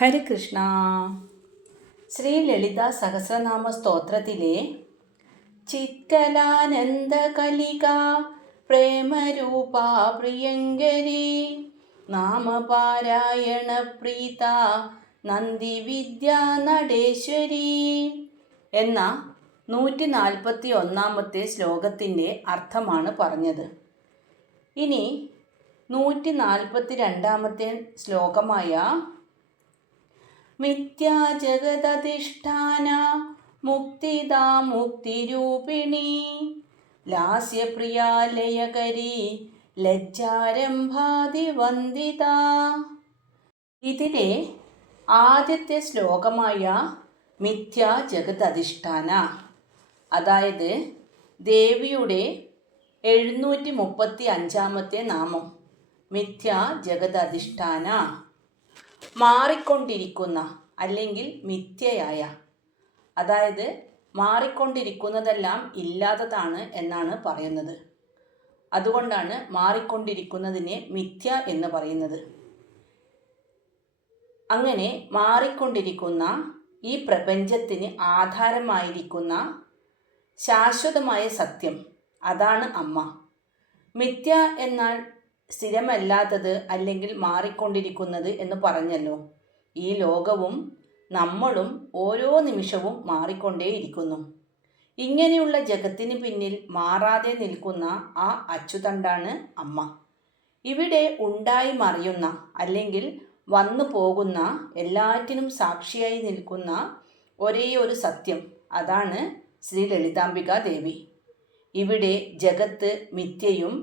ഹരികൃഷ്ണ. ശ്രീ ലളിത സഹസ്രനാമ സ്തോത്രത്തിലെ ചിത്കലാനന്ദ കലിക പ്രേമരൂപ പ്രിയങ്കരി നാമപാരായണ പ്രീത നന്ദി വിദ്യാ നടേശ്വരി എന്ന 141 ശ്ലോകത്തിൻ്റെ അർത്ഥമാണ് പറഞ്ഞത്. ഇനി 142 ശ്ലോകമായ മിഥ്യാ ജഗദധിഷ്ഠാന മുക്തിദാ മുക്തിരൂപിണി ലാസ്യപ്രിയാലയകരി ലജ്ജാരംഭാതിവന്ദിത. ഇതിലെ ആദ്യത്തെ ശ്ലോകമായ മിഥ്യാ ജഗദധിഷ്ഠാന, അതായത് ദേവിയുടെ 735 നാമം മിഥ്യാ ജഗദധിഷ്ഠാന, മാറിക്കൊണ്ടിരിക്കുന്ന അല്ലെങ്കിൽ മിഥ്യയായ, അതായത് മാറിക്കൊണ്ടിരിക്കുന്നതെല്ലാം ഇല്ലാത്തതാണ് എന്നാണ് പറയുന്നത്. അതുകൊണ്ടാണ് മാറിക്കൊണ്ടിരിക്കുന്നതിനെ മിഥ്യ എന്ന് പറയുന്നത്. അങ്ങനെ മാറിക്കൊണ്ടിരിക്കുന്ന ഈ പ്രപഞ്ചത്തിന് ആധാരമായിരിക്കുന്ന ശാശ്വതമായ സത്യം, അതാണ് അമ്മ. മിഥ്യ എന്നാൽ സ്ഥിരമല്ലാത്തത് അല്ലെങ്കിൽ മാറിക്കൊണ്ടിരിക്കുന്നത് എന്ന് പറഞ്ഞല്ലോ. ഈ ലോകവും നമ്മളും ഓരോ നിമിഷവും മാറിക്കൊണ്ടേയിരിക്കുന്നു. ഇങ്ങനെയുള്ള ജഗത്തിന് പിന്നിൽ മാറാതെ നിൽക്കുന്ന ആ അച്ചുതണ്ടാണ് അമ്മ. ഇവിടെ ഉണ്ടായി മറിയുന്ന അല്ലെങ്കിൽ വന്നു പോകുന്ന എല്ലാറ്റിനും സാക്ഷിയായി നിൽക്കുന്ന ഒരേ ഒരു സത്യം, അതാണ് ശ്രീ ലളിതാംബിക ദേവി. ഇവിടെ ജഗത്ത് മിഥ്യയും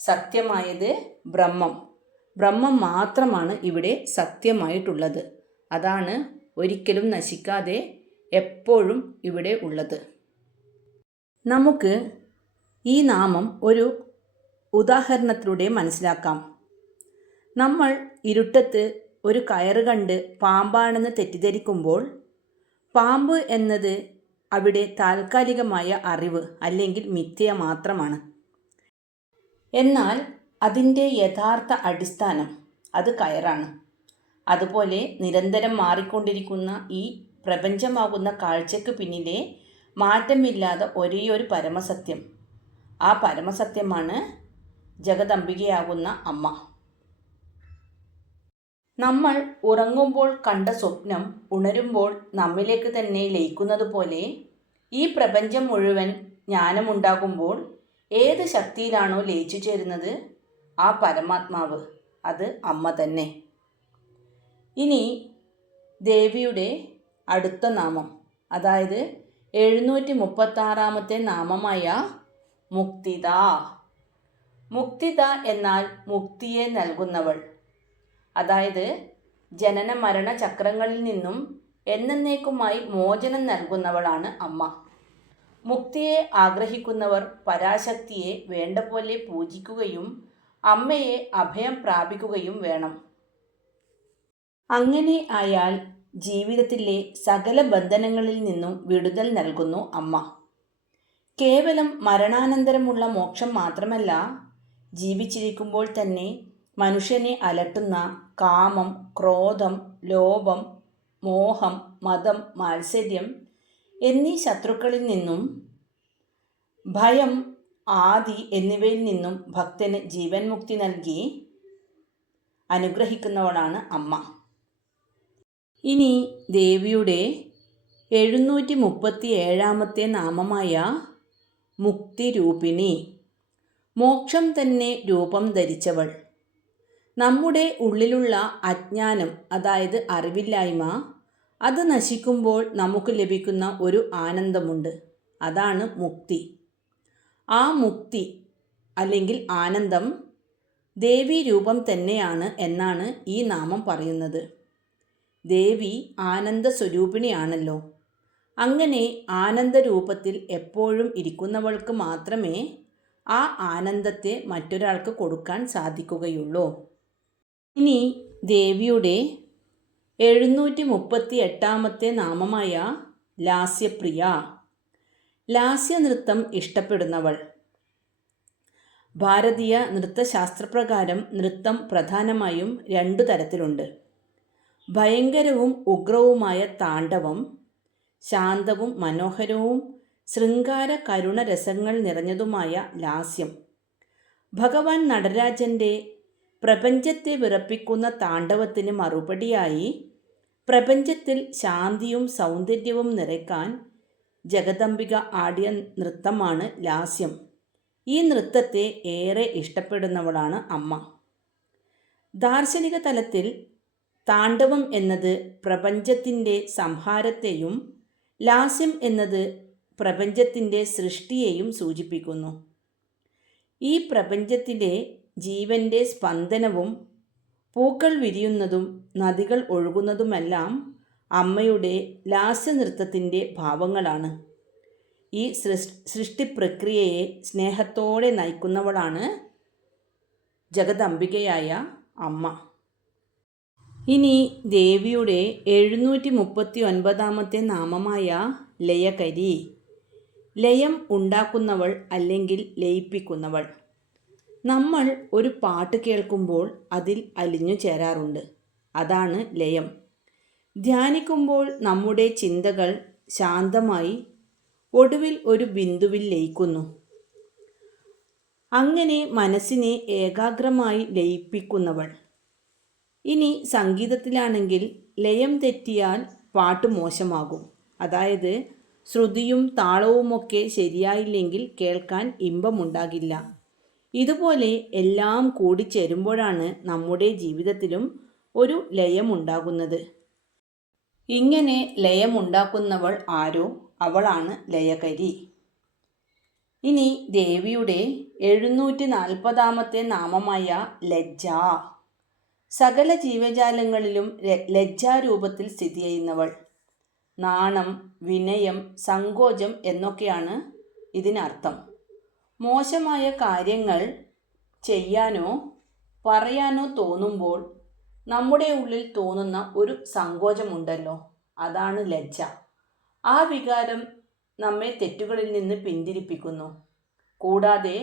സത്യമായത് ബ്രഹ്മം മാത്രമാണ് ഇവിടെ സത്യമായിട്ടുള്ളത്. അതാണ് ഒരിക്കലും നശിക്കാതെ എപ്പോഴും ഇവിടെ ഉള്ളത്. നമുക്ക് ഈ നാമം ഒരു ഉദാഹരണത്തിലൂടെ മനസ്സിലാക്കാം. നമ്മൾ ഇരുട്ടത്ത് ഒരു കയറ് കണ്ട് പാമ്പാണെന്ന് തെറ്റിദ്ധരിക്കുമ്പോൾ പാമ്പ് എന്നത് അവിടെ താൽക്കാലികമായ അറിവ് അല്ലെങ്കിൽ മിഥ്യ മാത്രമാണ്. എന്നാൽ അതിൻ്റെ യഥാർത്ഥ അടിസ്ഥാനം അത് കയറാണ്. അതുപോലെ നിരന്തരം മാറിക്കൊണ്ടിരിക്കുന്ന ഈ പ്രപഞ്ചമാകുന്ന കാഴ്ചയ്ക്ക് പിന്നിലെ മാറ്റമില്ലാതെ ഒരേയൊരു പരമസത്യം, ആ പരമസത്യമാണ് ജഗദംബികയാകുന്ന അമ്മ. നമ്മൾ ഉറങ്ങുമ്പോൾ കണ്ട സ്വപ്നം ഉണരുമ്പോൾ നമ്മിലേക്ക് തന്നെ ലയിക്കുന്നത് പോലെ ഈ പ്രപഞ്ചം മുഴുവൻ ജ്ഞാനമുണ്ടാകുമ്പോൾ ഏത് ശക്തിയിലാണോ ലയിച്ചു ചേരുന്നത് ആ പരമാത്മാവ്, അത് അമ്മ തന്നെ. ഇനി ദേവിയുടെ അടുത്ത നാമം, അതായത് 736 നാമമായ മുക്തിദ. മുക്തിദ എന്നാൽ മുക്തിയെ നൽകുന്നവൾ, അതായത് ജനന മരണ ചക്രങ്ങളിൽ നിന്നും എന്നേക്കുമായി മോചനം നൽകുന്നവളാണ് അമ്മ. മുക്തിയെ ആഗ്രഹിക്കുന്നവർ പരാശക്തിയെ വേണ്ട പോലെ പൂജിക്കുകയും അമ്മയെ അഭയം പ്രാപിക്കുകയും വേണം. അങ്ങനെ ആയാൽ ജീവിതത്തിലെ സകല ബന്ധനങ്ങളിൽ നിന്നും വിടുതൽ നൽകുന്നു അമ്മ. കേവലം മരണാനന്തരമുള്ള മോക്ഷം മാത്രമല്ല, ജീവിച്ചിരിക്കുമ്പോൾ തന്നെ മനുഷ്യനെ അലട്ടുന്ന കാമം, ക്രോധം, ലോഭം, മോഹം, മതം, മാത്സര്യം എന്നീ ശത്രുക്കളിൽ നിന്നും, ഭയം, ആദി എന്നിവയിൽ നിന്നും ഭക്തന് ജീവൻ മുക്തി നൽകി അനുഗ്രഹിക്കുന്നവളാണ് അമ്മ. ഇനി ദേവിയുടെ 737 നാമമായ മുക്തിരൂപിണി, മോക്ഷം തന്നെ രൂപം ധരിച്ചവൾ. നമ്മുടെ ഉള്ളിലുള്ള അജ്ഞാനം, അതായത് അറിവില്ലായ്മ, അത് നശിക്കുമ്പോൾ നമുക്ക് ലഭിക്കുന്ന ഒരു ആനന്ദമുണ്ട്, അതാണ് മുക്തി. ആ മുക്തി അല്ലെങ്കിൽ ആനന്ദം ദേവി രൂപം തന്നെയാണ് എന്നാണ് ഈ നാമം പറയുന്നത്. ദേവി ആനന്ദ സ്വരൂപിണിയാണല്ലോ. അങ്ങനെ ആനന്ദരൂപത്തിൽ എപ്പോഴും ഇരിക്കുന്നവൾക്ക് മാത്രമേ ആ ആനന്ദത്തെ മറ്റൊരാൾക്ക് കൊടുക്കാൻ സാധിക്കുകയുള്ളൂ. ഇനി ദേവിയുടെ 738 നാമമായ ലാസ്യപ്രിയ, ലാസ്യനൃത്തം ഇഷ്ടപ്പെടുന്നവൾ. ഭാരതീയ നൃത്തശാസ്ത്രപ്രകാരം നൃത്തം പ്രധാനമായും 2 തരത്തിലുണ്ട്. ഭയങ്കരവും ഉഗ്രവുമായ താണ്ഡവം, ശാന്തവും മനോഹരവും ശൃംഗാര കരുണരസങ്ങൾ നിറഞ്ഞതുമായ ലാസ്യം. ഭഗവാൻ നടരാജൻ്റെ പ്രപഞ്ചത്തെ വിറപ്പിക്കുന്ന താണ്ഡവത്തിന് മറുപടിയായി പ്രപഞ്ചത്തിൽ ശാന്തിയും സൗന്ദര്യവും നിറയ്ക്കാൻ ജഗദംബിക ആടിയ നൃത്തമാണ് ലാസ്യം. ഈ നൃത്തത്തെ ഏറെ ഇഷ്ടപ്പെടുന്നവളാണ് അമ്മ. ദാർശനിക തലത്തിൽ താണ്ഡവം എന്നത് പ്രപഞ്ചത്തിൻ്റെ സംഹാരത്തെയും ലാസ്യം എന്നത് പ്രപഞ്ചത്തിൻ്റെ സൃഷ്ടിയെയും സൂചിപ്പിക്കുന്നു. ഈ പ്രപഞ്ചത്തിലെ ജീവൻ്റെ സ്പന്ദനവും പൂക്കൾ വിരിയുന്നതും നദികൾ ഒഴുകുന്നതുമെല്ലാം അമ്മയുടെ ലാസ്യനൃത്തത്തിൻ്റെ ഭാവങ്ങളാണ്. ഈ സൃഷ്ടിപ്രക്രിയയെ സ്നേഹത്തോടെ നയിക്കുന്നവളാണ് ജഗദംബികയായ അമ്മ. ഇനി ദേവിയുടെ 739 നാമമായ ലയകരി. ലയം ഉണ്ടാക്കുന്നവൾ അല്ലെങ്കിൽ ലയിപ്പിക്കുന്നവൾ. നമ്മൾ ഒരു പാട്ട് കേൾക്കുമ്പോൾ അതിൽ അലിഞ്ഞു ചേരാറുണ്ട്. അതാണ് ലയം. ധ്യാനിക്കുമ്പോൾ നമ്മുടെ ചിന്തകൾ ശാന്തമായി ഒടുവിൽ ഒരു ബിന്ദുവിൽ ലയിക്കുന്നു. അങ്ങനെ മനസ്സിനെ ഏകാഗ്രമായി ലയിപ്പിക്കുന്നവൾ. ഇനി സംഗീതത്തിലാണെങ്കിൽ ലയം തെറ്റിയാൽ പാട്ട് മോശമാകും. അതായത് ശ്രുതിയും താളവുമൊക്കെ ശരിയായില്ലെങ്കിൽ കേൾക്കാൻ ഇമ്പമുണ്ടാകില്ല. ഇതുപോലെ എല്ലാം കൂടിച്ചേരുമ്പോഴാണ് നമ്മുടെ ജീവിതത്തിലും ഒരു ലയമുണ്ടാകുന്നത്. ഇങ്ങനെ ലയമുണ്ടാക്കുന്നവൾ ആരോ അവളാണ് ലയകരി. ഇനി ദേവിയുടെ 740 നാമമായ ലജ്ജ. സകല ജീവജാലങ്ങളിലും ലജ്ജാരൂപത്തിൽ സ്ഥിതി ചെയ്യുന്നവൾ. നാണം, വിനയം, സങ്കോചം എന്നൊക്കെയാണ് ഇതിനർത്ഥം. മോശമായ കാര്യങ്ങൾ ചെയ്യാനോ പറയാനോ തോന്നുമ്പോൾ നമ്മുടെ ഉള്ളിൽ തോന്നുന്ന ഒരു സങ്കോചമുണ്ടല്ലോ, അതാണ് ലജ്ജ. ആ വികാരം നമ്മെ തെറ്റുകളിൽ നിന്ന് പിന്തിരിപ്പിക്കുന്നു. കൂടാതെ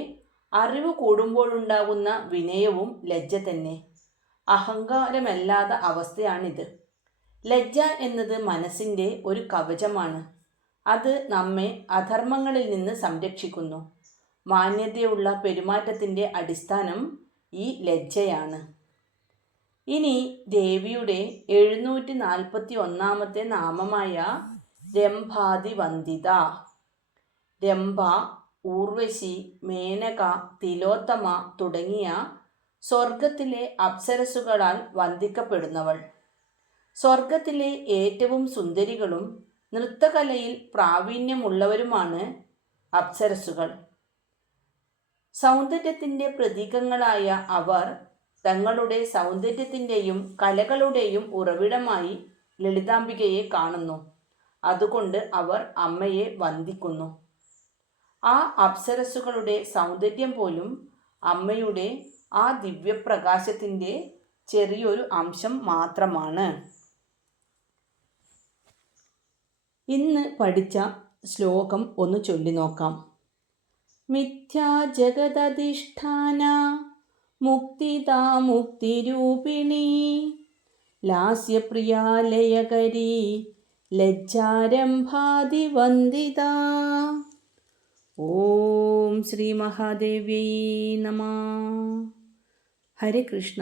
അറിവ് കൂടുമ്പോഴുണ്ടാകുന്ന വിനയവും ലജ്ജ തന്നെ. അഹങ്കാരമല്ലാത്ത അവസ്ഥയാണിത്. ലജ്ജ എന്നത് മനസ്സിൻ്റെ ഒരു കവചമാണ്. അത് നമ്മെ അധർമ്മങ്ങളിൽ നിന്ന് സംരക്ഷിക്കുന്നു. മാന്യതയുള്ള പെരുമാറ്റത്തിൻ്റെ അടിസ്ഥാനം ഈ ലജ്ജയാണ്. ഇനി ദേവിയുടെ 741 നാമമായ രംഭാതിവന്ദിത. രംഭ, ഊർവശി, മേനക, തിലോത്തമ തുടങ്ങിയ സ്വർഗത്തിലെ അപ്സരസുകളാൽ വന്ദിക്കപ്പെടുന്നവൾ. സ്വർഗത്തിലെ ഏറ്റവും സുന്ദരികളും നൃത്തകലയിൽ പ്രാവീണ്യമുള്ളവരുമാണ് അപ്സരസുകൾ. സൗന്ദര്യത്തിൻ്റെ പ്രതീകങ്ങളായ അവർ തങ്ങളുടെ സൗന്ദര്യത്തിൻ്റെയും കലകളുടെയും ഉറവിടമായി ലളിതാംബികയെ കാണുന്നു. അതുകൊണ്ട് അവർ അമ്മയെ വന്ദിക്കുന്നു. ആ അപ്സരസുകളുടെ സൗന്ദര്യം പോലും അമ്മയുടെ ആ ദിവ്യപ്രകാശത്തിൻ്റെ ചെറിയൊരു അംശം മാത്രമാണ്. ഇന്ന് പഠിച്ച ശ്ലോകം ഒന്ന് ചൊല്ലി നോക്കാം. മിഥ്യാ ജഗദധിഷ്ഠാന മുക്തിദാ മുക്തിരൂപിണി ലാസ്യപ്രിയാ ലയകരി ലജ്ജാരംഭാതിവന്ദിത. ഓം ശ്രീ മഹാദേവ്യൈ നമഃ. ഹരേ കൃഷ്ണ.